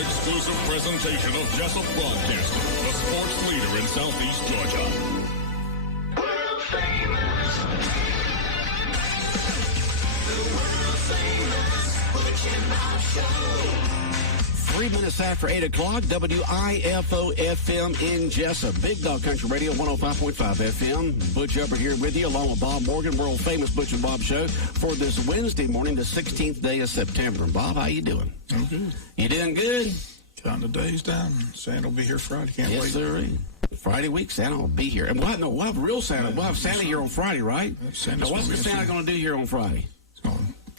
exclusive presentation of Jessup Broadcasting, the sports leader in Southeast Georgia. World famous. The world famous Butch and Bob Show. 3 minutes after 8 o'clock, WIFO FM in Jessup. Big Dog Country Radio, 105.5 FM. Butch Upper here with you, along with Bob Morgan, world famous Butch and Bob Show, for this Wednesday morning, the 16th day of September. Bob, how you doing? I'm good. You doing good? Counting the days down. Santa will be here Friday. Can't wait. Yes, sir. Friday week, Santa will be here. And we'll have real Santa. We'll have Santa here on Friday, right? Now, what's the Santa going to do here on Friday?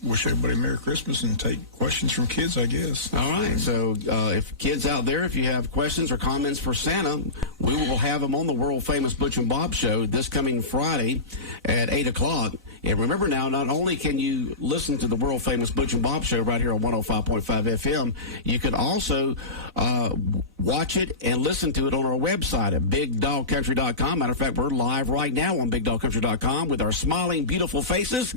Wish everybody Merry Christmas and take questions from kids, I guess. All right. So if kids out there, if you have questions or comments for Santa, we will have them on the world-famous Butch and Bob Show this coming Friday at 8 o'clock. And remember now, not only can you listen to the world-famous Butch and Bob Show right here on 105.5 FM, you can also watch it and listen to it on our website at BigDogCountry.com. Matter of fact, we're live right now on BigDogCountry.com with our smiling, beautiful faces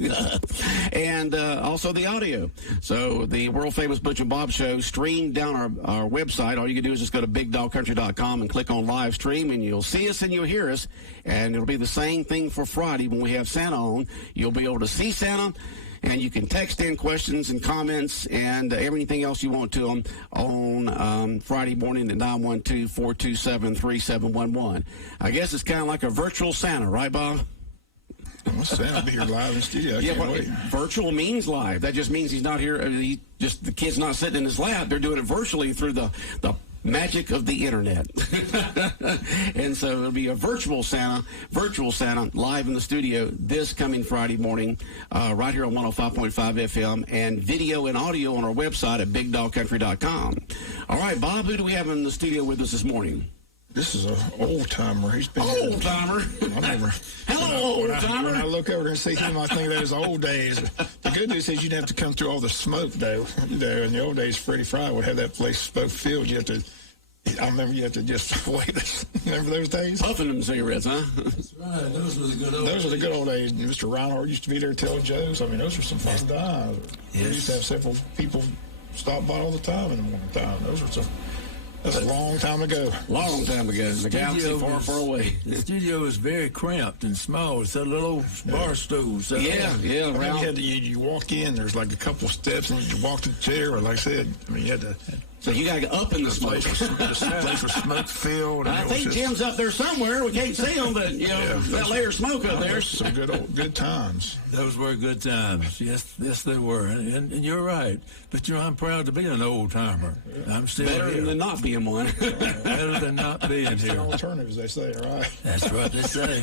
and also the audio. So the world-famous Butch and Bob Show streamed down our website. All you can do is just go to BigDogCountry.com and click on live stream, and you'll see us and you'll hear us. And it'll be the same thing for Friday when we have Santa on. You'll be able to see Santa, and you can text in questions and comments and everything else you want to them on Friday morning at 912-427-3711. I guess it's kind of like a virtual Santa, right, Bob? Santa will be here live in the studio. I can't wait. Virtual means live. That just means he's not here. The kid's not sitting in his lap. They're doing it virtually through the magic of the internet. And so it'll be a virtual Santa live in the studio this coming Friday morning, right here on 105.5 FM, and video and audio on our website at BigDogCountry.com. All right, Bob, who do we have in the studio with us this morning? This is an old-timer. He's been old-timer. Hello, old-timer. When I look over and see him, I think that was old days. The good news is you'd have to come through all the smoke, though. In the old days, Freddie Fry would have that place smoke filled. I remember you had to just wait. Remember those days? Puffing them cigarettes, huh? That's right. Those were the good old days. Those were the good old days. Mr. Reinhardt used to be there to tell jokes. I mean, those were some fun times. Yes. We used to have several people stop by all the time in the morning time. That's a long time ago. Long time ago. The galaxy far, far away. The studio was very cramped and small. It's a little bar stool. Around. You walk in, there's like a couple steps, and you walk to the chair, or like I said, you had to... So you got to get up in the smoke. The place was smoke filled. I think Jim's up there somewhere. We can't see him, but that layer of smoke up there. Some good times. Those were good times. Yes, they were. And you're right. But I'm proud to be an old timer. Yeah. I'm still better here. than not being one. Better than not being here. Alternatives, they say, right? That's what they say.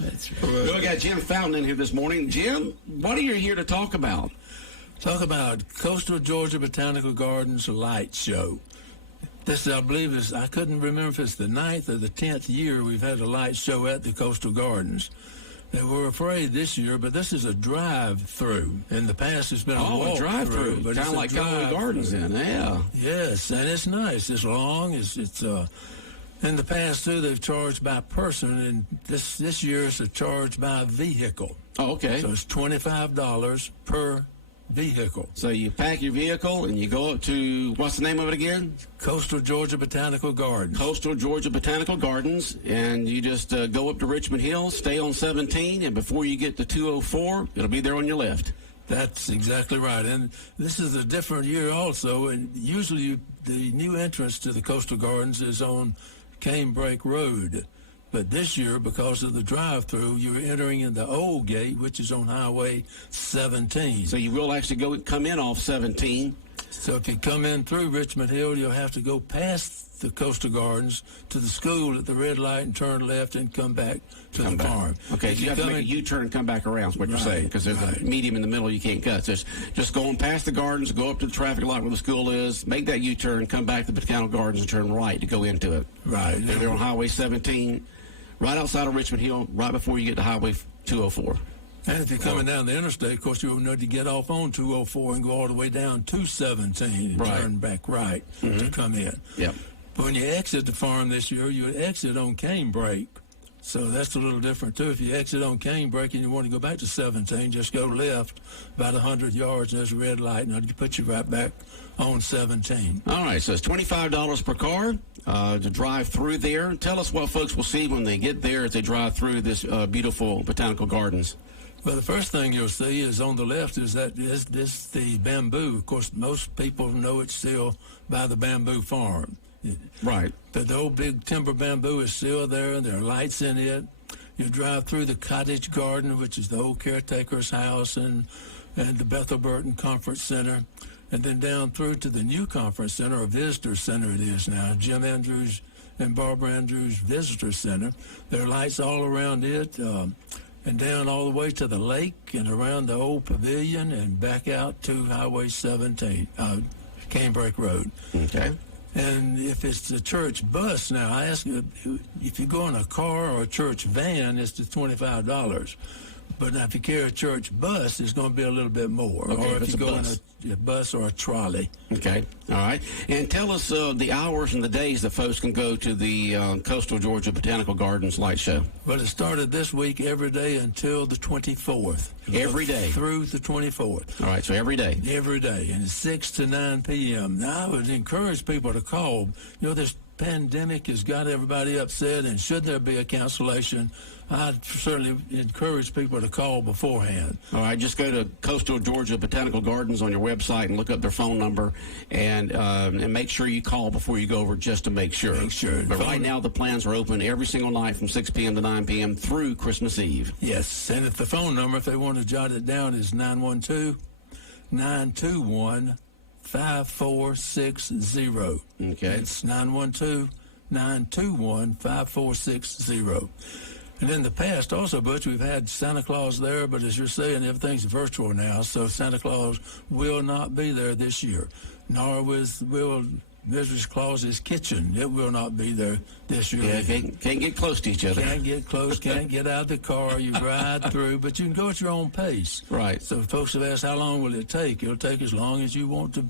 That's right. We got Jim Fountain in here this morning. Jim, what are you here to talk about? Talk about Coastal Georgia Botanical Gardens Light Show. This, I believe, I couldn't remember if it's the 9th or the 10th year we've had a light show at the Coastal Gardens. They were afraid this year, but this is a drive-through. In the past, it's been a drive-through. Kind of like Cowboy Gardens then, yeah. Yes, and it's nice. It's long. It's in the past, too, they've charged by person, and this year it's a charge by vehicle. Oh, okay. So it's $25 per vehicle. So you pack your vehicle and you go up to, what's the name of it again? Coastal Georgia Botanical Gardens. Coastal Georgia Botanical Gardens, and you just go up to Richmond Hill, stay on 17, and before you get to 204, it'll be there on your left. That's exactly right. And this is a different year also, and usually the new entrance to the Coastal Gardens is on Canebrake Road. But this year, because of the drive-through, you're entering in the old gate, which is on Highway 17. So you will actually come in off 17. So if you come in through Richmond Hill, you'll have to go past the Coastal Gardens to the school at the red light and turn left and come back to the farm. Okay, so you have to make a U-turn and come back around is what you're saying, because there's a medium in the middle you can't cut. So just going past the gardens, go up to the traffic light where the school is, make that U-turn, come back to the Botanical Gardens and turn right to go into it. Right. They're on Highway 17. Right outside of Richmond Hill, right before you get to Highway 204. And if you're coming down the interstate, of course, you'll need to get off on 204 and go all the way down to 17 and turn back right to come in. Yep. But when you exit the farm this year, you exit on Canebrake So that's a little different, too. If you exit on Canebrake and you want to go back to 17, just go left about 100 yards, and there's a red light, and it'll put you right back on 17. All right, so it's $25 per car to drive through there. Tell us what folks will see when they get there as they drive through this beautiful botanical gardens. Well, the first thing you'll see is on the left is the bamboo. Of course, most people know it's still by the bamboo farm. Right. But the old big timber bamboo is still there, and there are lights in it. You drive through the cottage garden, which is the old caretaker's house, and the Bethel Burton Conference Center, and then down through to the new conference center, or visitor center it is now, Jim Andrews and Barbara Andrews Visitor Center. There are lights all around it, and down all the way to the lake and around the old pavilion and back out to Highway 17, Canebrake Road. Okay. And if it's the church bus, now I ask you, if you go in a car or a church van, it's the $25. But now if you carry a church bus, it's going to be a little bit more. Okay, or if you go in a bus or a trolley. Okay, all right. And tell us the hours and the days that folks can go to the Coastal Georgia Botanical Gardens Light Show. Well, it started this week every day until the 24th. Every day? Through the 24th. All right, so every day? Every day, and it's 6 to 9 p.m. Now, I would encourage people to call. You know, this pandemic has got everybody upset, and should there be a cancellation, I'd certainly encourage people to call beforehand. All right, just go to Coastal Georgia Botanical Gardens on your website and look up their phone number, and make sure you call before you go over just to make sure. Make sure. But right now, the plans are open every single night from 6 p.m. to 9 p.m. through Christmas Eve. Yes, and if the phone number, if they want to jot it down, is 912-921-5460. Okay. It's 912-921-5460. And in the past, also, Butch, we've had Santa Claus there, but as you're saying, everything's virtual now, so Santa Claus will not be there this year, nor will Mrs. Claus's kitchen. It will not be there this year. Yeah, can't get close to each other. Can't get close, can't get out of the car. You ride through, but you can go at your own pace. Right. So folks have asked, how long will it take? It'll take as long as you want to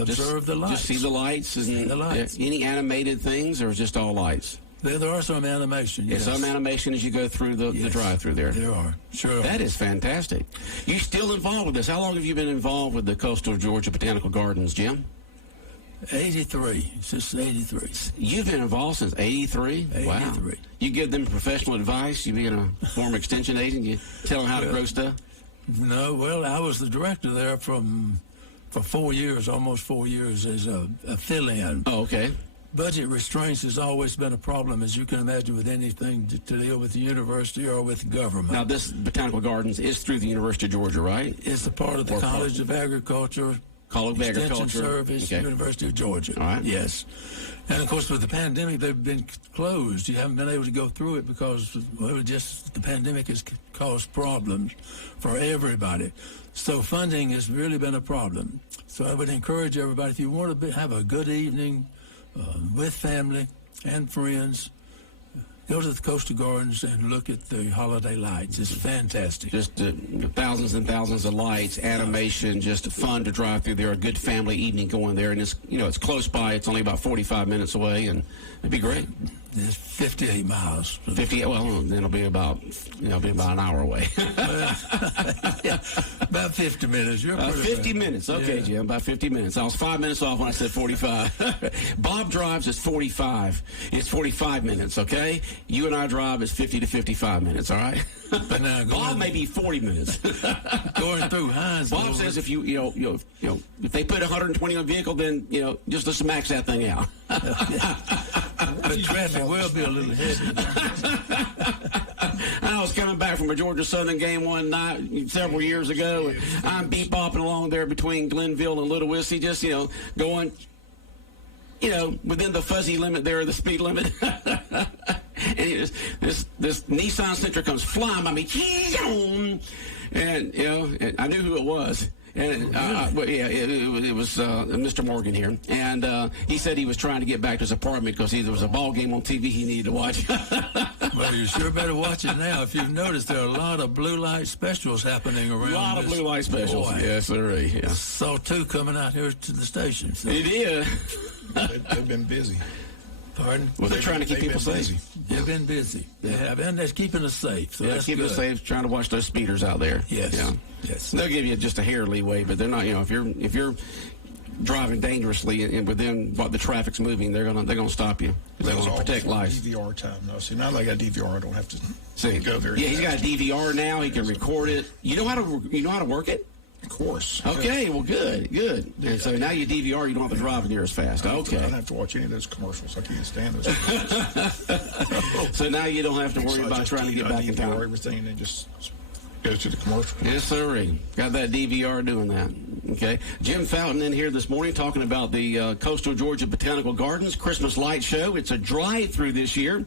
observe the lights. Just see the lights. And see the lights. Any animated things, or just all lights? There are some animation, yes. Some animation as you go through the drive-through there. There are, sure. That is fantastic. You still involved with this? How long have you been involved with the Coastal Georgia Botanical Gardens, Jim? 83, since 83. You've been involved since 83? 83. Wow. You give them professional advice? You being a former extension agent? You tell them how to grow stuff? No, well, I was the director there for 4 years, almost 4 years, as a fill-in. Oh, okay. Budget restraints has always been a problem, as you can imagine, with anything to deal with the university or with government. Now, this Botanical Gardens is through the University of Georgia, right? It's a part of the College of Agriculture, Extension Service, University of Georgia. All right. Yes. And, of course, with the pandemic, they've been closed. You haven't been able to go through it because, well, the pandemic has caused problems for everybody. So funding has really been a problem. So I would encourage everybody, if you want to have a good evening with family and friends, go to the Coastal Gardens and look at the holiday lights. It's fantastic. Just thousands and thousands of lights, animation, just fun to drive through there. A good family evening going there, and it's close by. It's only about 45 minutes away, and it'd be great. It's 58 miles. 58. Well, then it'll be about an hour away. Yeah, about 50 minutes. You're 50 minutes. Okay, yeah. Jim, about 50 minutes. I was 5 minutes off when I said 45. Bob drives is 45. It's 45 minutes. Okay, you and I drive is 50 to 55 minutes. All right. But now Bob may be 40 minutes. Going through Hines. Bob says if if they put 120 on a vehicle, then just let's max that thing out. But traffic will be a little heavy. I was coming back from a Georgia Southern game one night several years ago, and I'm beep-bopping along there between Glenville and Little Whiskey, just, going, within the fuzzy limit there, the speed limit. And this Nissan Sentra comes flying by me, and, and I knew who it was. And it was Mr. Morgan here, and he said he was trying to get back to his apartment because there was a ball game on TV he needed to watch. Well, you sure better watch it now. If you've noticed, there are a lot of blue light specials happening around. A lot of blue light specials. Boy. Yes, there is. Yeah. Saw two coming out here to the station. So. It is. They've been busy. Pardon? Well, they're trying to keep people safe. They've been busy. They have, and they're keeping us safe. So that's keeping us safe, trying to watch those speeders out there. Yes. Yeah. Yes. They'll give you just a hair leeway, but they're not. If you're driving dangerously and within what the traffic's moving, they're gonna stop you. They want to protect life. DVR time. No, see, now that I got DVR, I don't have to go very. Yeah, he's got a DVR now. He can record it. You know how to work it? Of course. Okay, well, good. And so now you DVR, you don't have to drive near as fast. Okay. I don't have to watch any of those commercials. I can't stand those. So now you don't have to worry about trying to get back in town. Everything and just go to the commercial. Yes, sir. Got that DVR doing that. Okay. Jim Fountain in here this morning talking about the Coastal Georgia Botanical Gardens Christmas Light Show. It's a drive-through this year.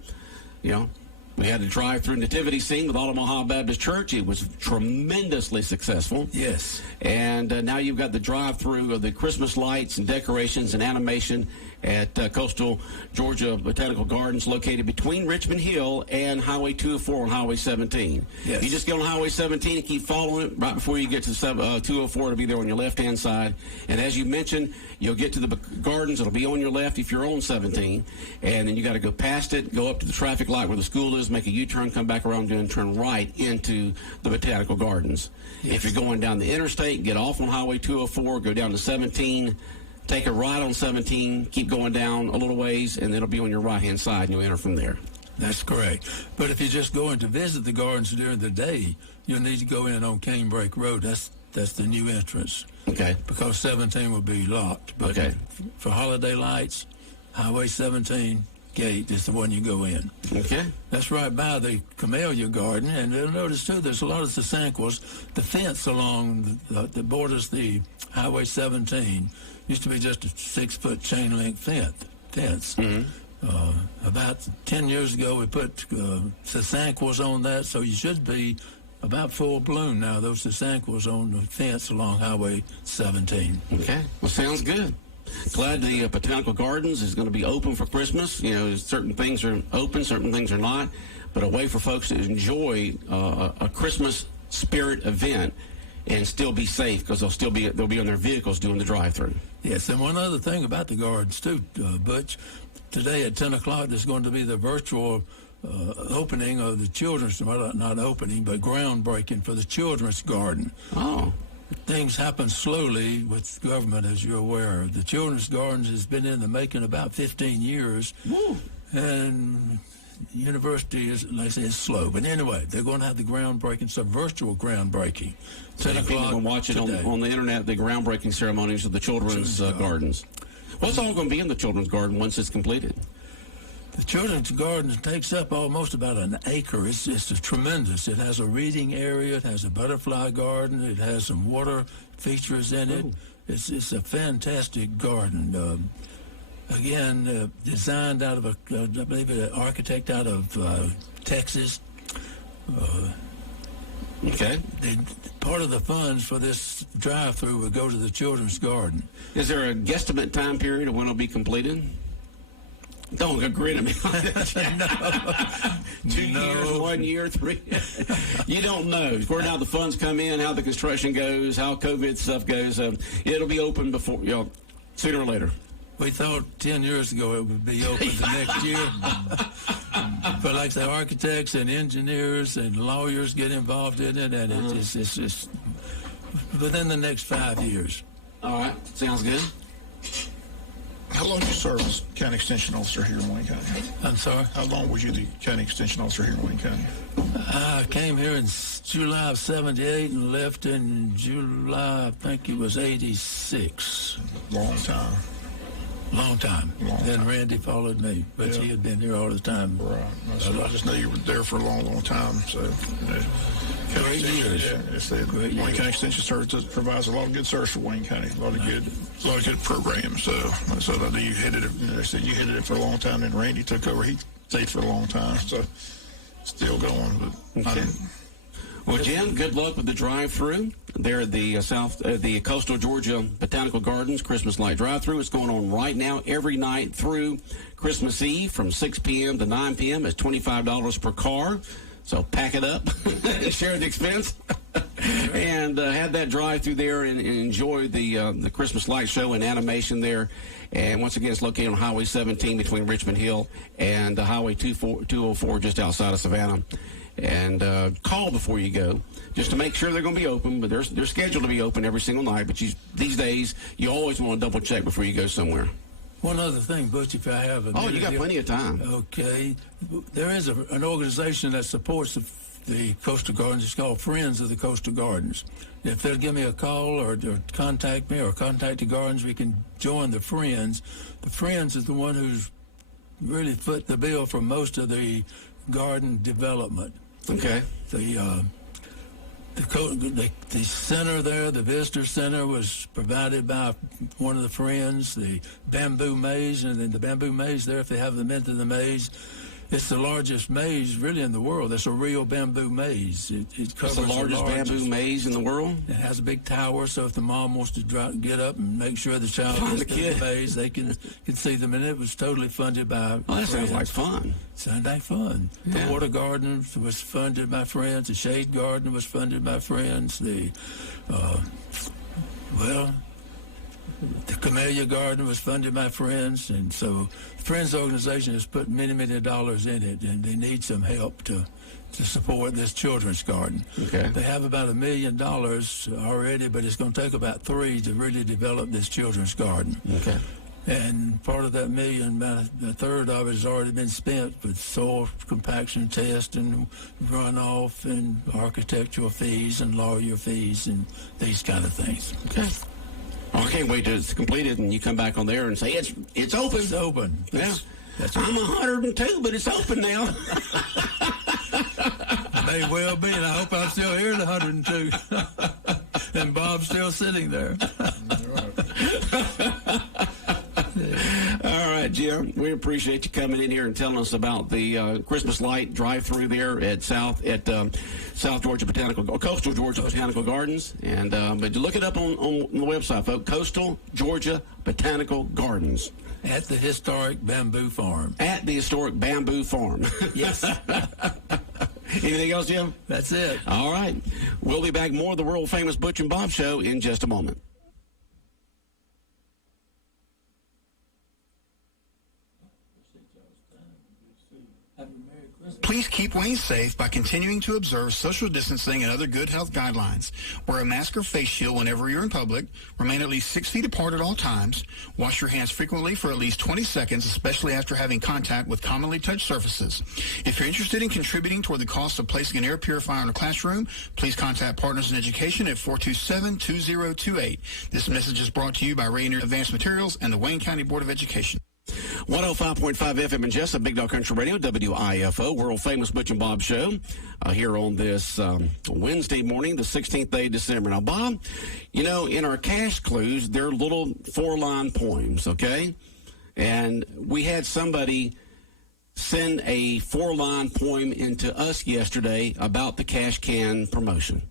We had a drive-through nativity scene with Omaha Baptist Church. It was tremendously successful. Yes. And now you've got the drive-through of the Christmas lights and decorations and animation at Coastal Georgia Botanical Gardens, located between Richmond Hill and Highway 204 and Highway 17. Yes. You just get on Highway 17 and keep following it. Right before you get to 204, it'll be there on your left-hand side. And as you mentioned, you'll get to the gardens. It'll be on your left if you're on 17. And then you got to go past it, go up to the traffic light where the school is, make a U-turn, come back around and turn right into the Botanical Gardens. Yes. If you're going down the interstate, get off on Highway 204, go down to 17, take a right on 17, keep going down a little ways, and it'll be on your right-hand side, and you'll enter from there. That's correct. But if you're just going to visit the gardens during the day, you'll need to go in on Canebrake Road. That's the new entrance. Okay. Because 17 will be locked. But for holiday lights, Highway 17 gate is the one you go in. Okay. That's right by the Camellia Garden, and you'll notice too there's a lot of Sasanquas. The fence along that borders the Highway 17 used to be just a 6-foot chain link fence. Mm-hmm. About 10 years ago, we put Sasanquas on that, so you should be about full bloom now. Those Sasanquas on the fence along Highway 17. Okay. Well, sounds good. Glad the Botanical Gardens is going to be open for Christmas. Certain things are open, certain things are not, but a way for folks to enjoy a Christmas spirit event and still be safe, because they'll be on their vehicles doing the drive-through. Yes, and one other thing about the gardens too, Butch. Today at 10 o'clock, there's going to be the virtual opening of the children's, well, not opening, but groundbreaking for the children's garden. Oh. Things happen slowly with government, as you're aware. The children's gardens has been in the making about 15 years. Woo. And university is, like I say, is slow. But anyway, they're going to have the groundbreaking, some virtual groundbreaking. 10 o'clock people can watch it on the internet, the groundbreaking ceremonies of the children's gardens. What's all going to be in the children's garden once it's completed? The children's garden takes up almost about an acre. It's tremendous. It has a reading area. It has a butterfly garden. It has some water features in it. It's a fantastic garden. Again, designed out of I believe an architect out of Texas. Okay. Part of the funds for this drive-through will go to the children's garden. Is there a guesstimate time period of when it'll be completed? Don't agree to me. 2 years, 1 year, 3. You don't know. According to how the funds come in, how the construction goes, how COVID stuff goes, it'll be open before, sooner or later. We thought 10 years ago it would be open the next year. But like the architects and engineers and lawyers get involved in it, and it's just within the next 5 years. All right. Sounds good. How long did you serve as county extension officer here in Wayne County? I'm sorry? How long was you the county extension officer here in Wayne County? I came here in July of 78 and left in July, I think it was 86. Long time. Long time. Then Randy followed me, but he had been here all the time. Right. So I just know you were there for a long, long time. So, great years. Yeah, it's the Wayne County Extension Service provides a lot of good service for Wayne County. A lot of good programs. So I know you headed it. They said you headed it for a long time, and Randy took over. He stayed for a long time. So still going, but. Okay. Well, Jim, good luck with the drive-through there at the Coastal Georgia Botanical Gardens Christmas light drive-through. It's going on right now every night through Christmas Eve from 6 p.m. to 9 p.m. It's $25 per car. So pack it up and share the expense. and had that drive through there and enjoy the Christmas light show and animation there. And once again, it's located on Highway 17 between Richmond Hill and Highway 204 just outside of Savannah. And call before you go, just to make sure they're going to be open. But they're scheduled to be open every single night. But these days, you always want to double check before you go somewhere. One other thing, Butch, if I have a minute. Oh, you got plenty of time. Okay. There is an organization that supports the Coastal Gardens. It's called Friends of the Coastal Gardens. If they'll give me a call or contact me or contact the Gardens, we can join the Friends. The Friends is the one who's really foot the bill for most of the garden development. Okay. The center there, the visitor center, was provided by one of the Friends. The bamboo maze, and then the bamboo maze there, if they haven't been to the maze, it's the largest maze really in the world. It's a real bamboo maze. It covers the largest bamboo maze in the world? It has a big tower, so if the mom wants to get up and make sure the child gets to the maze, they can see them. And it was totally funded by Oh, that sounds like fun. Sounds like fun. Yeah. The water garden was funded by Friends. The shade garden was funded by Friends. The Camellia Garden was funded by Friends, and so the Friends organization has put many, many dollars in it, and they need some help to support this children's garden. Okay. They have about $1 million already, but it's going to take about $3 million to really develop this children's garden. Okay. And part of that $1 million, about a third of it has already been spent with soil compaction test and runoff and architectural fees and lawyer fees and these kind of things. Okay. I can't wait till it's completed and you come back on there and say it's open. It's open. Yeah. That's I'm 102, but it's open now. May well be, and I hope I'm still here at 102. And Bob's still sitting there. All right, Jim. We appreciate you coming in here and telling us about the Christmas light drive-through there at South Georgia Botanical, or Coastal Georgia Botanical Gardens. And but you look it up on the website, folks. Coastal Georgia Botanical Gardens. At the historic bamboo farm. At the historic bamboo farm. Yes. Anything else, Jim? That's it. All right. We'll be back more of the world-famous Butch and Bob Show in just a moment. Please keep Wayne safe by continuing to observe social distancing and other good health guidelines. Wear a mask or face shield whenever you're in public. Remain at least 6 feet apart at all times. Wash your hands frequently for at least 20 seconds, especially after having contact with commonly touched surfaces. If you're interested in contributing toward the cost of placing an air purifier in a classroom, please contact Partners in Education at 427-2028. This message is brought to you by Rainier Advanced Materials and the Wayne County Board of Education. 105.5 FM in Jessup, Big Dog Country Radio, WIFO, world-famous Butch and Bob Show, here on this Wednesday morning, the 16th day of December. Now, Bob, you know, in our cash clues, they're little 4-line poems, okay? And we had somebody send a 4-line poem into us yesterday about the cash can promotion.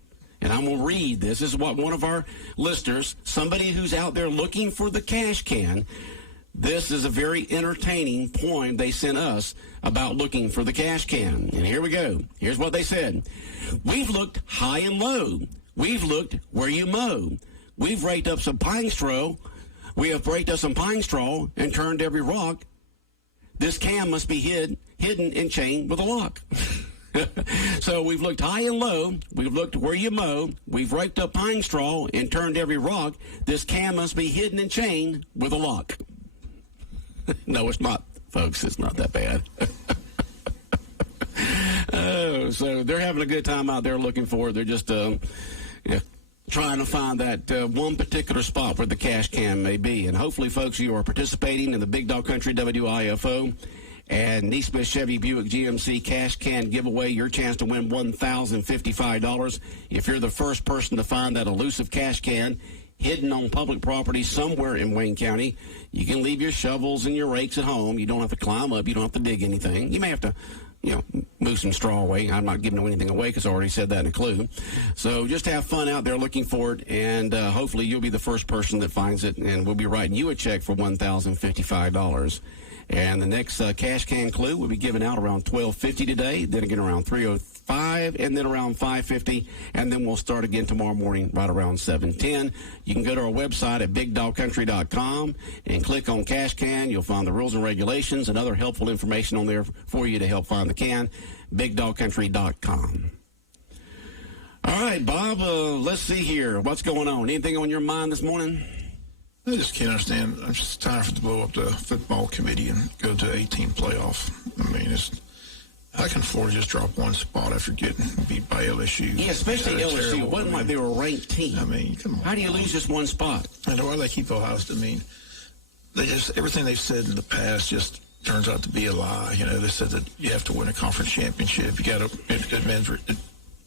And I'm going to read this. This is what one of our listeners, somebody who's out there looking for the cash can, this is a very entertaining poem they sent us about looking for the cash can. And here we go. Here's what they said. We've looked high and low. We've looked where you mow. We've raked up some pine straw. We have raked up some pine straw and turned every rock. This can must be hidden and chained with a lock. So we've looked high and low. We've looked where you mow. We've raked up pine straw and turned every rock. This can must be hidden and chained with a lock. No, it's not, folks. It's not that bad. Oh, so they're having a good time out there looking for it. They're just trying to find that one particular spot where the cash can may be. And hopefully, folks, you are participating in the Big Dog Country WIFO and Neesmith Chevy Buick GMC cash can giveaway. Your chance to win $1,055. If you're the first person to find that elusive cash can hidden on public property somewhere in Wayne County, you can leave your shovels and your rakes at home. You don't have to climb up. You don't have to dig anything. You may have to, move some straw away. I'm not giving anything away because I already said that in a clue. So just have fun out there looking for it, and hopefully you'll be the first person that finds it, and we'll be writing you a check for $1,055. And the next cash can clue will be given out around 12:50 today, then again around 3:05, and then around 5:50, and then we'll start again tomorrow morning right around 7:10. You can go to our website at bigdogcountry.com and click on Cash Can. You'll find the rules and regulations and other helpful information on there for you to help find the can. bigdogcountry.com. All right, Bob, let's see here. What's going on? Anything on your mind this morning? I just can't understand. I'm just tired to blow up the football committee and go to 18 playoff. I mean, how can Florida just drop one spot after getting beat by LSU? Yeah, especially LSU. It wasn't like they were a ranked team. I mean, come on. How do you lose just one spot? I know why they keep Ohio State. I mean, everything they've said in the past just turns out to be a lie. You know, they said that you have to win a conference championship. You got to. It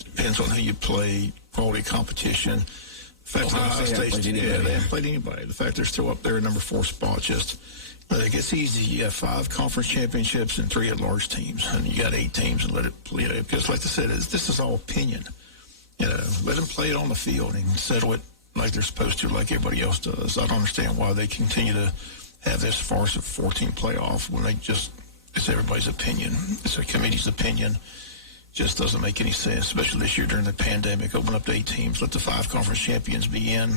depends on who you play, quality competition. The fact Ohio State, they haven't played anybody. The fact they're still up there, number 4 spot, just it gets easy. You have 5 conference championships and 3 at-large teams, and you got 8 teams, and let it play. Because, like I said, this is all opinion. You know, let them play it on the field and settle it like they're supposed to, like everybody else does. I don't understand why they continue to have this farce of 14 playoff when it's everybody's opinion. It's a committee's opinion. Just doesn't make any sense, especially this year during the pandemic. Open up to 8 teams, let the 5 conference champions be in,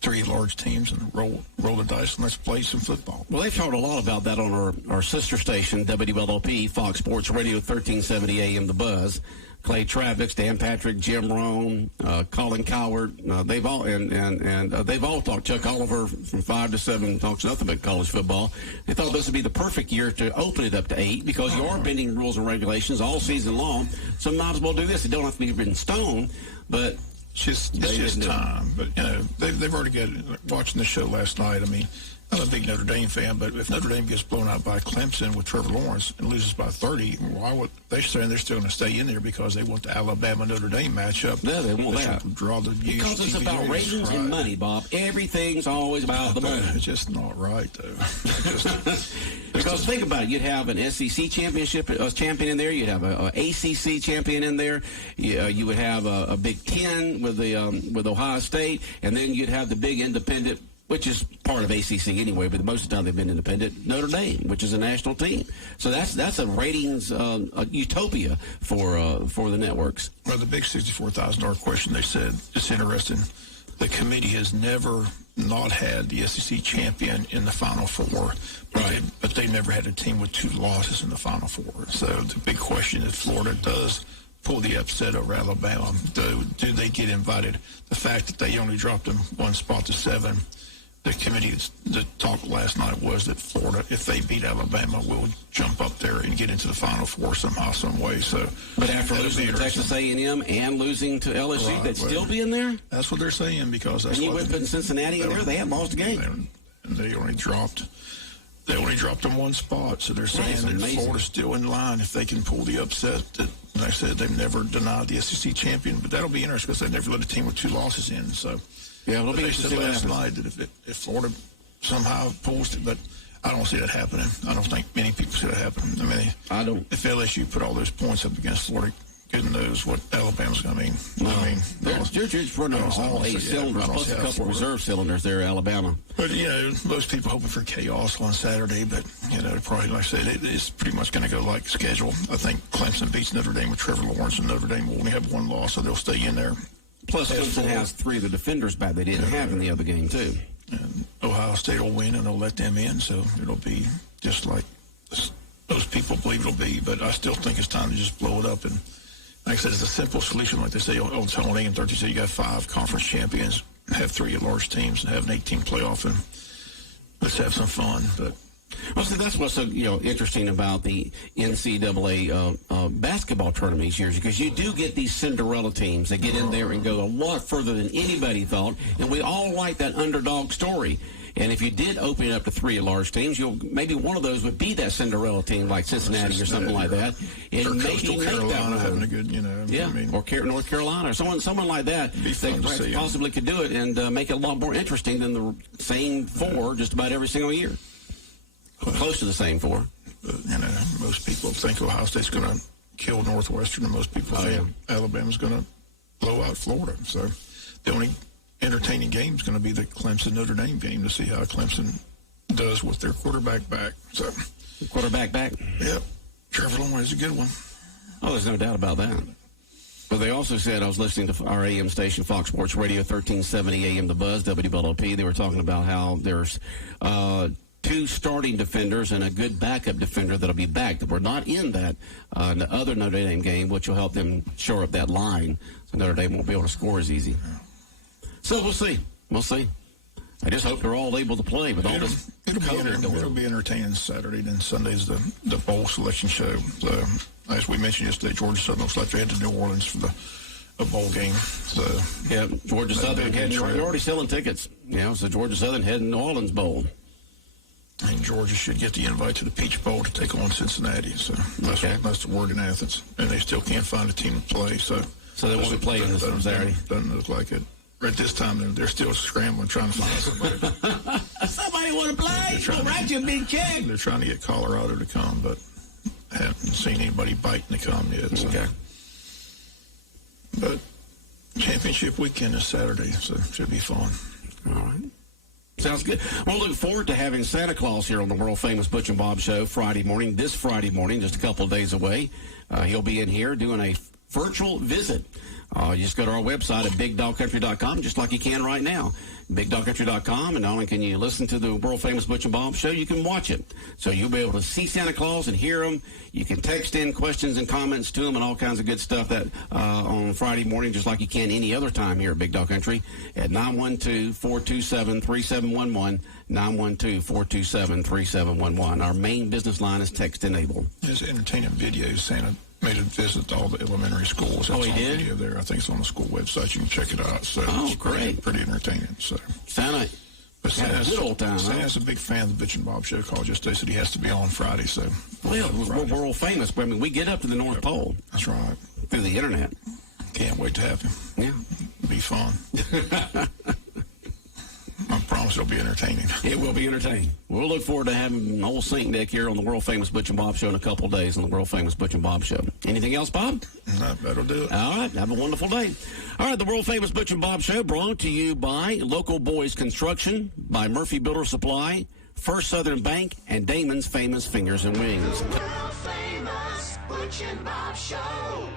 3 large teams, and roll the dice, and let's play some football. Well, they've talked a lot about that on our sister station, WLOP, Fox Sports Radio, 1370 AM, The Buzz. Clay Travis, Dan Patrick, Jim Rohn, Colin Coward, they've all they've all talked. Chuck Oliver from 5 to 7 talks nothing but college football. They thought this would be the perfect year to open it up to 8 because you are bending rules and regulations all season long. So might as well do this. It don't have to be written in stone, but it's just time. But you know they've already got watching the show last night. I mean, I'm a big Notre Dame fan, but if Notre Dame gets blown out by Clemson with Trevor Lawrence and loses by 30, why would they say they're still going to stay in there because they want the Alabama-Notre Dame matchup? No, they want that. Draw the because it's about ratings and money, Bob. Everything's always about the money. It's just not right, though. Because think about it. You'd have an SEC championship champion in there. You'd have a ACC champion in there. You would have a Big Ten with Ohio State, and then you'd have the big independent, which is part of ACC anyway, but most of the time they've been independent, Notre Dame, which is a national team. So that's a ratings utopia for the networks. Well, the big $64,000 question, they said, it's interesting. The committee has never not had the SEC champion in the Final Four, but they never had a team with 2 losses in the Final Four. So the big question is Florida does pull the upset over Alabama. Do they get invited? The fact that they only dropped them 1 spot to 7, the committee, the talk last night was that Florida, if they beat Alabama, will jump up there and get into the Final Four somehow, some way. So, but after losing to Texas A&M and losing to LSU, they'd still be in there? That's what they're saying because that's. And you would put Cincinnati in there. They hadn't lost a game. And they only dropped them 1 spot. So they're saying that Florida's still in line if they can pull the upset. That, like I said, they've never denied the SEC champion, but that'll be interesting because they never let a team with 2 losses in. So. Yeah, it'll be interesting last night that if Florida somehow pulls it, but I don't see that happening. I don't think many people see that happening. I mean, I don't. If LSU put all those points up against Florida, goodness knows what Alabama's going to mean. No. I mean, you're running all 8 cylinders, plus a couple reserve cylinders there, Alabama. But you know, most people hoping for chaos on Saturday, but you know, probably like I said, it's pretty much going to go like schedule. I think Clemson beats Notre Dame with Trevor Lawrence, and Notre Dame will only have 1 loss, so they'll stay in there. Plus, Clemson has 3 of the defenders back they didn't have in the other game, too. And Ohio State will win, and they'll let them in, so it'll be just like those people believe it'll be. But I still think it's time to just blow it up. And like I said, it's a simple solution. Like they say on AM 30, so you got 5 conference champions, have 3 large teams, and have an 18 playoff, and let's have some fun. But well, see, that's what's so interesting about the NCAA basketball tournament these years, because you do get these Cinderella teams that get in there and go a lot further than anybody thought, and we all like that underdog story. And if you did open it up to 3 large teams, maybe one of those would be that Cinderella team like Cincinnati or something like that. And or maybe Coastal Carolina having a good, or North Carolina or someone like that. They possibly could do it and make it a lot more interesting than the same 4 just about every single year. Close to the same 4. Most people think Ohio State's going to kill Northwestern, and most people think Alabama's going to blow out Florida. So the only entertaining game is going to be the Clemson-Notre Dame game to see how Clemson does with their quarterback back. So, Quarterback back. yep, Trevor Lawrence is a good one. Oh, there's no doubt about that. But they also said, I was listening to our AM station, Fox Sports Radio, 1370 AM The Buzz, WLOP. They were talking about how there's 2 starting defenders and a good backup defender that'll be back that were not in that the other Notre Dame game, which will help them shore up that line so Notre Dame won't be able to score as easy. So we'll see. We'll see. I just hope they're all able to play with all this. It'll be entertaining Saturday. Then Sunday's the bowl selection show. So, as we mentioned yesterday, Georgia Southern looks like they head to New Orleans for a bowl game. So yeah, Georgia Southern they're already selling tickets. Yeah, so Georgia Southern heading New Orleans Bowl. And Georgia should get the invite to the Peach Bowl to take on Cincinnati. So that's the word in Athens, and they still can't find a team to play. So they won't be playing this Saturday. Doesn't look like it. At this time, they're still scrambling, trying to find somebody. Somebody want to play? Go write you a big check. They're trying to get Colorado to come, but I haven't seen anybody biting to come yet. So. Okay. But championship weekend is Saturday, so it should be fun. All right. Sounds good. We'll look forward to having Santa Claus here on the world-famous Butch and Bob Show this Friday morning, just a couple of days away. He'll be in here doing a virtual visit. You just go to our website at bigdogcountry.com, just like you can right now. Bigdogcountry.com, and not only can you listen to the world-famous Butch and Bob Show, you can watch it. So you'll be able to see Santa Claus and hear him. You can text in questions and comments to him and all kinds of good stuff that on Friday morning, just like you can any other time here at Big Dog Country at 912-427-3711, 912-427-3711. Our main business line is text-enabled. There's entertaining videos. Santa made a visit to all the elementary schools. That's he did? Video there. I think it's on the school website. You can check it out. So it's great. Pretty entertaining. So Santa had a good old time. Santa's a big fan of the Butch and Bob Show. Called yesterday, said he has to be on Friday. So we're world famous. But I mean, we get up to the North Pole. That's right. Through the internet. Can't wait to have him. Yeah, be fun. I promise it'll be entertaining. It will be entertaining. We'll look forward to having an old Saint Deck here on the world-famous Butch and Bob Show in a couple of days on the world-famous Butch and Bob Show. Anything else, Bob? No, that'll do it. All right. Have a wonderful day. All right. The world-famous Butch and Bob Show brought to you by Local Boys Construction, by Murphy Builder Supply, First Southern Bank, and Damon's Famous Fingers and Wings. World famous Butch and Bob Show.